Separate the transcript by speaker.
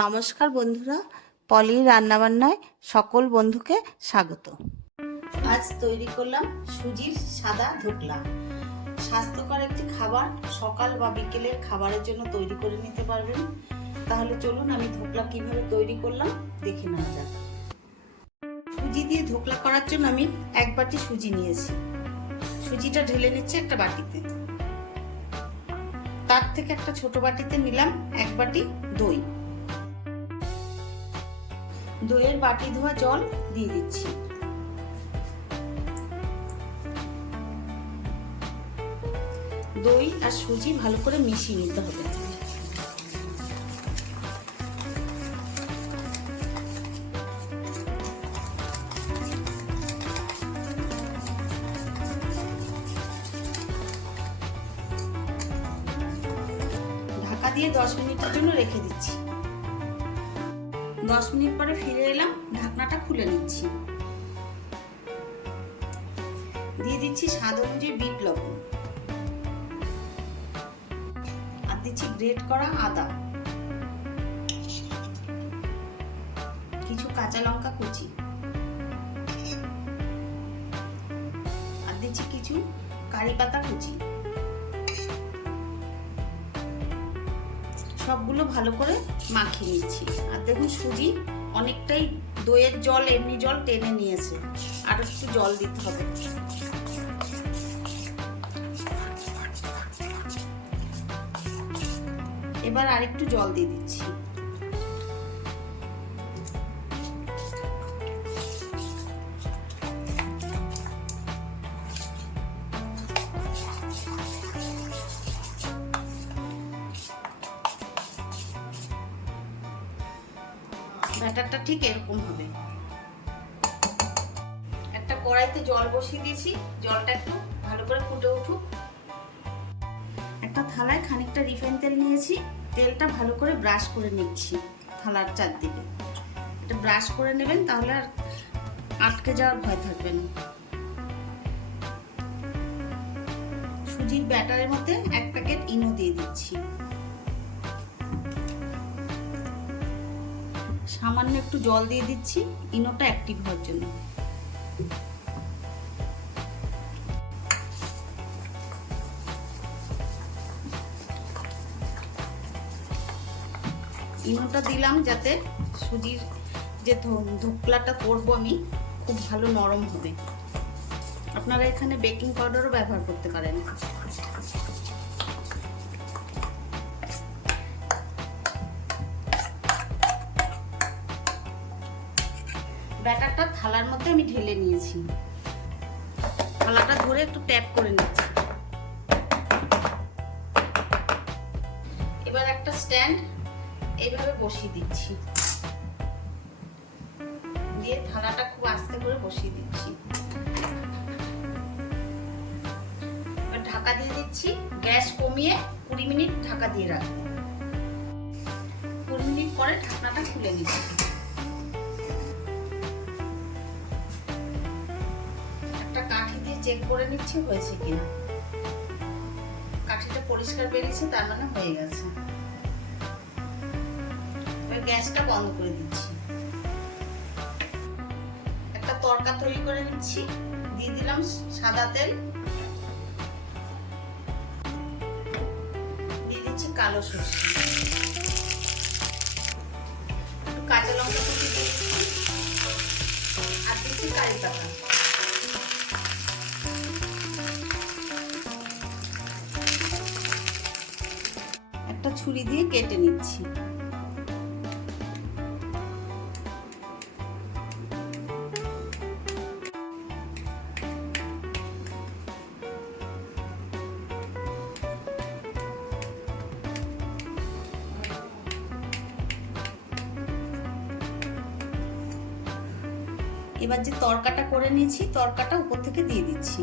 Speaker 1: নমস্কার বন্ধুরা পলি রান্নাবান্নায় সকল বন্ধুকে স্বাগত। আজ তৈরি করলাম সুজির সাদা ধোকলা। স্বাস্থ্যকর একটি খাবার সকাল বা বিকেলের খাবারের জন্য তৈরি করে নিতে পারবেন। তাহলে চলুন আমি ধোকলা কীভাবে তৈরি করলাম দেখে নেওয়া যাক। সুজি দিয়ে ধোকলা করার জন্য আমি এক বাটি সুজি নিয়েছি। সুজিটা ঢেলে নিচ্ছে একটা বাটিতে। তার থেকে একটা ছোট বাটিতে নিলাম এক বাটি দই। দইয়ের বাটি ধোয়া জল দিয়ে দিচ্ছি। দই আর সুজি ভালো করে মিশিয়ে নিতে হবে। ঢাকা দিয়ে দশ মিনিটের জন্য রেখে দিচ্ছি। দশ মিনিট পরে ফিরে এলাম, ঢাকনাটা খুলে নিচ্ছি। দিয়ে দিচ্ছি স্বাদ অনুযায়ী বিট লবণ। আর দিচ্ছি গ্রেট করা আদা। কিছু কাঁচা লঙ্কা কুচি। আর দিচ্ছি কিছু কারি পাতা কুচি। সবগুলো ভালো করে মাখিয়ে নিচ্ছি। আর দেখুন সুজি অনেকটাই দইয়ের জল, এমনি জল টেনে নিয়েছে। আর একটু জল দিতে হবে। এবার আরেকটু জল দিয়ে দিচ্ছি। ব্যাটারটা ঠিক এরকম হবে। একটা কড়াইতে জল বসিয়ে দিয়েছি, জলটা একটু ভালো করে ফুটে উঠুক। একটা থালায় খানিকটা রিফাইন তেল নিয়েছি, তেলটা ভালো করে ব্রাশ করে নিচ্ছি থালার চারদিকে। এটা ব্রাশ করে নেবেন তাহলে আর আটকে যাওয়ার ভয় থাকবে না। সুজির ব্যাটারের মধ্যে এক সামান্য একটু জল দিয়ে দিচ্ছি, ইনোটা অ্যাক্টিভ হওয়ার জন্য। ইনোটা দিলাম যাতে সুজির যে ধোকলাটা করব আমি, খুব ভালো নরম হবে। আপনারা এখানে বেকিং পাউডারও ব্যবহার করতে পারেন। আমি ঢেলে নিয়েছি। থালাটা ধরে একটু ট্যাপ করে নিচ্ছি। এবার একটা স্ট্যান্ড এইভাবে বসিয়ে দিচ্ছি। দিয়ে থালাটা খুব আস্তে করে বসিয়ে দিচ্ছি। ঢাকা দিয়ে দিচ্ছি। গ্যাস কমিয়ে কুড়ি মিনিট ঢাকা দিয়ে রাখব। কুড়ি মিনিট পরে ঢাকনাটা খুলে নিচ্ছি। চেক করে নিচ্ছি, হয়েছে কিনা। কাঠিটা পরিষ্কার বেরিয়েছে, তার মানে হয়ে গেছে। গ্যাসটা বন্ধ করে দিচ্ছি। একটা তরকা তৈরি করে নিচ্ছি। দিয়ে দিলাম সাদা তেল। দিয়ে দিচ্ছি কালো সরষে। কাঁচা লঙ্কা আর দিচ্ছি কারি পাতা। ছুরি দিয়ে কেটে নিচ্ছি। এবার যে তরকাটা করে নিয়েছি তরকাটা উপর থেকে দিয়ে দিচ্ছি।